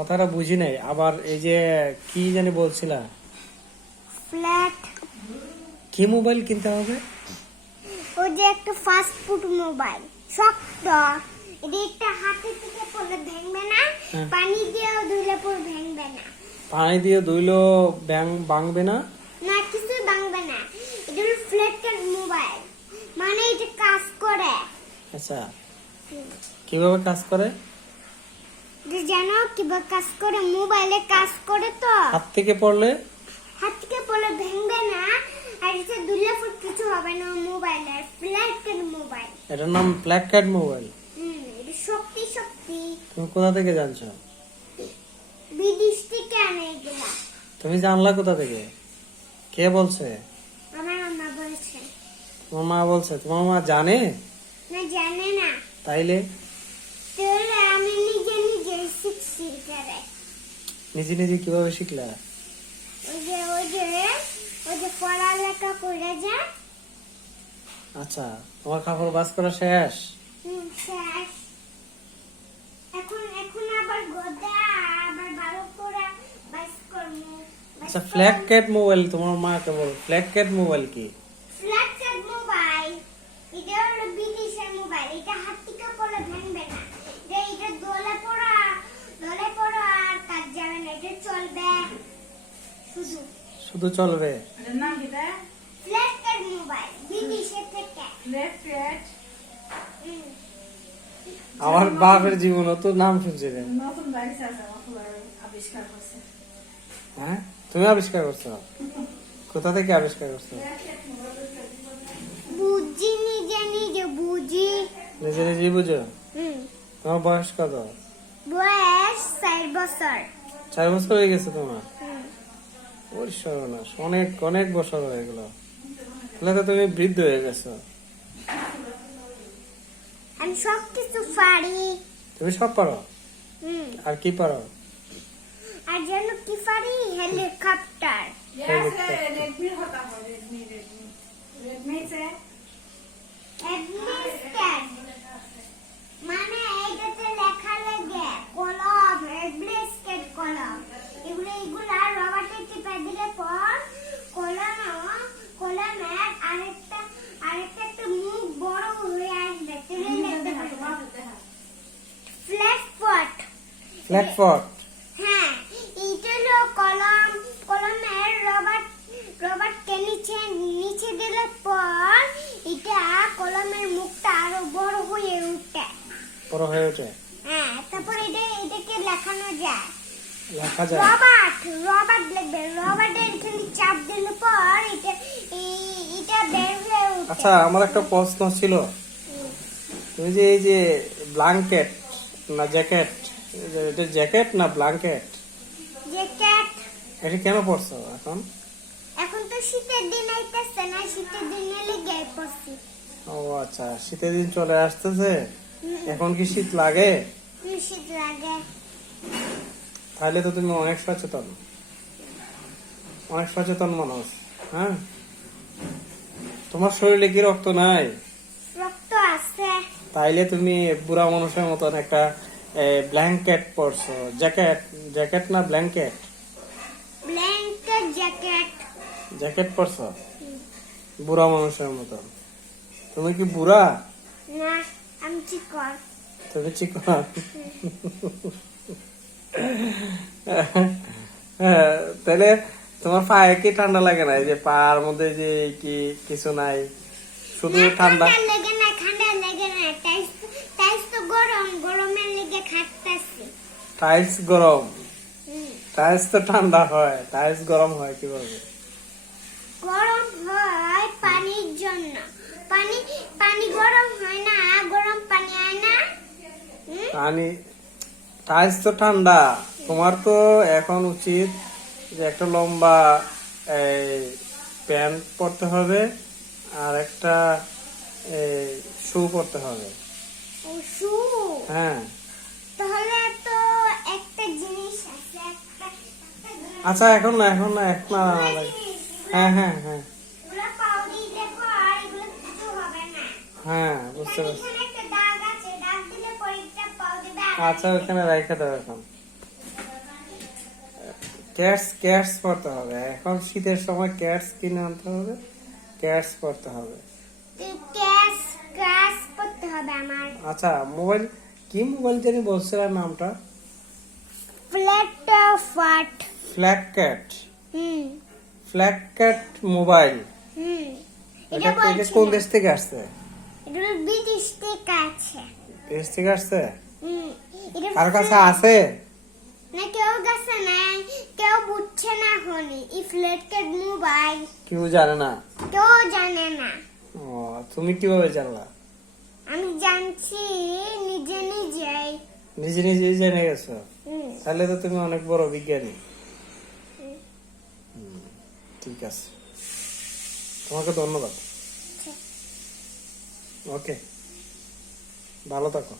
কথাটা বুঝি নাই। আবার এই যে কি জানি বলছিলা? ফ্ল্যাট। কি মোবাইল কিনতে হবে? ওই যে একটা ফাস্ট ফুড মোবাইল। শক্ত। এটা একটা হাতে থেকে পড়লে ভেঙবে না হ্যাঁ। পানি দিয়েও ধুলে পরে ভেঙবে না। পানি দিয়ে ধুইলো ব্যাং ভাঙবে না? না কিছু ভাঙবে না। এটা হলো ফ্ল্যাটের মোবাইল। মানে এটা কাজ করে। আচ্ছা। কীভাবে কাজ করে? জানো কীভাবে কাজ করে মোবাইলে কাজ করে তো। হাত থেকে পড়লে? হাত থেকে পড়লে ভেঙবে না। আর এটা দুলে ফুট কিছু হবে না মোবাইলের ফ্ল্যাটের মোবাইল। এটার নাম ব্ল্যাক ক্যাট মোবাইল। হুম এটা শক্তি শক্তি। তুমি কোথা থেকে জানছো? বিদেশ থেকে আনে এগুলা? তুমি জানলা কোথা থেকে? কে বলছে? আমার মামা বলছে। তোমার মা বলছে। তোমার মা জানে? না জানে না। তাইলে তাহলে আমি নিজে নিজে শিখছি করে নিজে নিজে কীভাবে শিখলা? ওই যে পড়ালেখা করে যা। আচ্ছা তোমার কাপড় বাস করা শেষ? হুম, শেষ। এখন এখন আবার গোদা আবার ভালো করে বাস করব আচ্ছা ফ্ল্যাগ ক্যাট মোবাইল তোমার মাকে বল? ফ্ল্যাগ ক্যাট মোবাইল কি ফ্ল্যাটের মোবাইল এটা হলো বিদেশের মোবাইল এটা হাত থেকে পড়লে ভাঙবে না যে এটা দোলে পড়া দোলে পড়া আর কাজ যাবে না এটা চলবে শুধু শুধু চলবে নাম কি তা? ফ্ল্যাটের মোবাইল বিদেশের থেকে। Flat Flat। আমার বাপের জীবনও তো নাম শুনছি রে। নতুন গাড়ি আছে আমার ফুলার আবিষ্কার করছে। হ্যাঁ? তুমি আবিষ্কার করছ? কোথা থেকে আবিষ্কার করছ? বুঝি নিজে নিজে বুঝি। নিজে নিজে বুঝো? তোমার বয়স কত? বয়স চার বছর। চার বছর হয়ে গেছে তোমার। ওই সর্বনাশ অনেক অনেক বছর হয়ে গেল। তাহলে তো তুমি বৃদ্ধ হয়ে গেছো। আমি সব কিছু পারি। তুমি সব পারো? আর কি পারো? আর যেন কি পারি? হেলিকপ্টার। রেডমির হতা হয় রেডমি রেডমি রেডমি সে অ্যাডমিনিস্ট্রেট মানে এইটাতে লেখা লাগে কলম অ্যাডমিনিস্ট্রেট কলম এগুলো এগুলো রবার্টে টিপে দিলে পর কলম কলমের আরেকটা আরেকটা একটা মুখ বড় হয়ে আসবে তুমি লিখতে পারবে ফ্ল্যাট পট ফ্ল্যাটফট হ্যাঁ এইটা হলো কলম কলমের রবার রবারকে নিচে নিচে দিলে পর এটা কলমের মুখটা আরও বড় হয়ে উঠে। বড় হয়ে ওঠে। হ্যাঁ তারপর এটা এটাকে লেখানো যায়। লেখা যায়। রবার্ট রবার্ট লিখবে রবার্টের এখানে চাপ দিলে পর এটা এটা বের হয়ে উঠে আচ্ছা আমার একটা প্রশ্ন ছিল। তুমি যে এই যে ব্ল্যাঙ্কেট না জ্যাকেট এটা জ্যাকেট না ব্ল্যাঙ্কেট? যে ক্যাট এটা কেন পড়ছো এখন? এখন তো শীতের দিন আইতেছে না শীতের দিনে লেগে পড়ছি ও আচ্ছা শীতের দিন চলে আসতেছে? এখন কি শীত লাগে? শীত লাগে। তাহলে তো তুমি অনেক সচেতন। অনেক সচেতন মানুষ হ্যাঁ? তোমার শরীরে কি রক্ত নাই? রক্ত আছে। তাইলে তুমি বুড়া মানুষের মতন একটা ব্ল্যাঙ্কেট পরছো জ্যাকেট জ্যাকেট না ব্ল্যাঙ্কেট ব্ল্যাঙ্কেট জ্যাকেট জ্যাকেট পরছো? বুড়া মানুষের মতন তুমি কি বুড়া? না আমি চিকন। তুমি চিকন? হ্যাঁ, তাহলে তোমার পায়ে কি ঠান্ডা লাগে না? এই যে পায়ের মধ্যে যে কি কিছু নাই। শুধু ঠান্ডা। লেগে না ঠান্ডা লেগে না গরম গরমের লেগে খাটতেছি। টাইলস গরম। টাইলস তো ঠান্ডা হয় টাইলস গরম হয় কীভাবে? গরম হয় পানির জন্য। পানি পানি গরম হয় না গরম পানি হয় না। পানি টাইলস তো ঠান্ডা। তোমার তো এখন উচিত যে একটা লম্বা এই প্যান্ট পরতে হবে আর একটা শু পরতে হবে। হ্যাঁ। তাহলে তো একটা জিনিস আছে একটা আচ্ছা এখন না এখন না এখন না হ্যাঁ হ্যাঁ হ্যাঁ। হ্যাঁ বুঝতে পারছি। আচ্ছা ওখানে রেখে দাও এখন। ক্যাটস ক্যাটস পড়তে হবে। এখন শীতের সময় ক্যাটস কিনে আনতে হবে। ক্যাটস পড়তে হবে। হবে আমার। আচ্ছা মোবাইল কি মোবাইল জানি বলছিলাম নামটা? ফ্ল্যাট ফাট ক্যাট হুম। Cat mobile. হুম। এটা কোন দেশ থেকে আসছে? এটা ব্রিটিশ থেকে থেকে আসছে? হুম। কাছে আছে? না কেউ কাছে নাই। কেউ বুঝছে না হনি এই ফ্ল্যাটের মোবাইল। কেউ জানে না। কেউ জানে না। ও তুমি কীভাবে জানলা? আমি জানছি নিজে নিজেই। নিজে নিজে জেনে গেছো? তাহলে তো তুমি অনেক বড় বিজ্ঞানী। ঠিক আছে। তোমাকে ধন্যবাদ। ওকে। ভালো থাকো।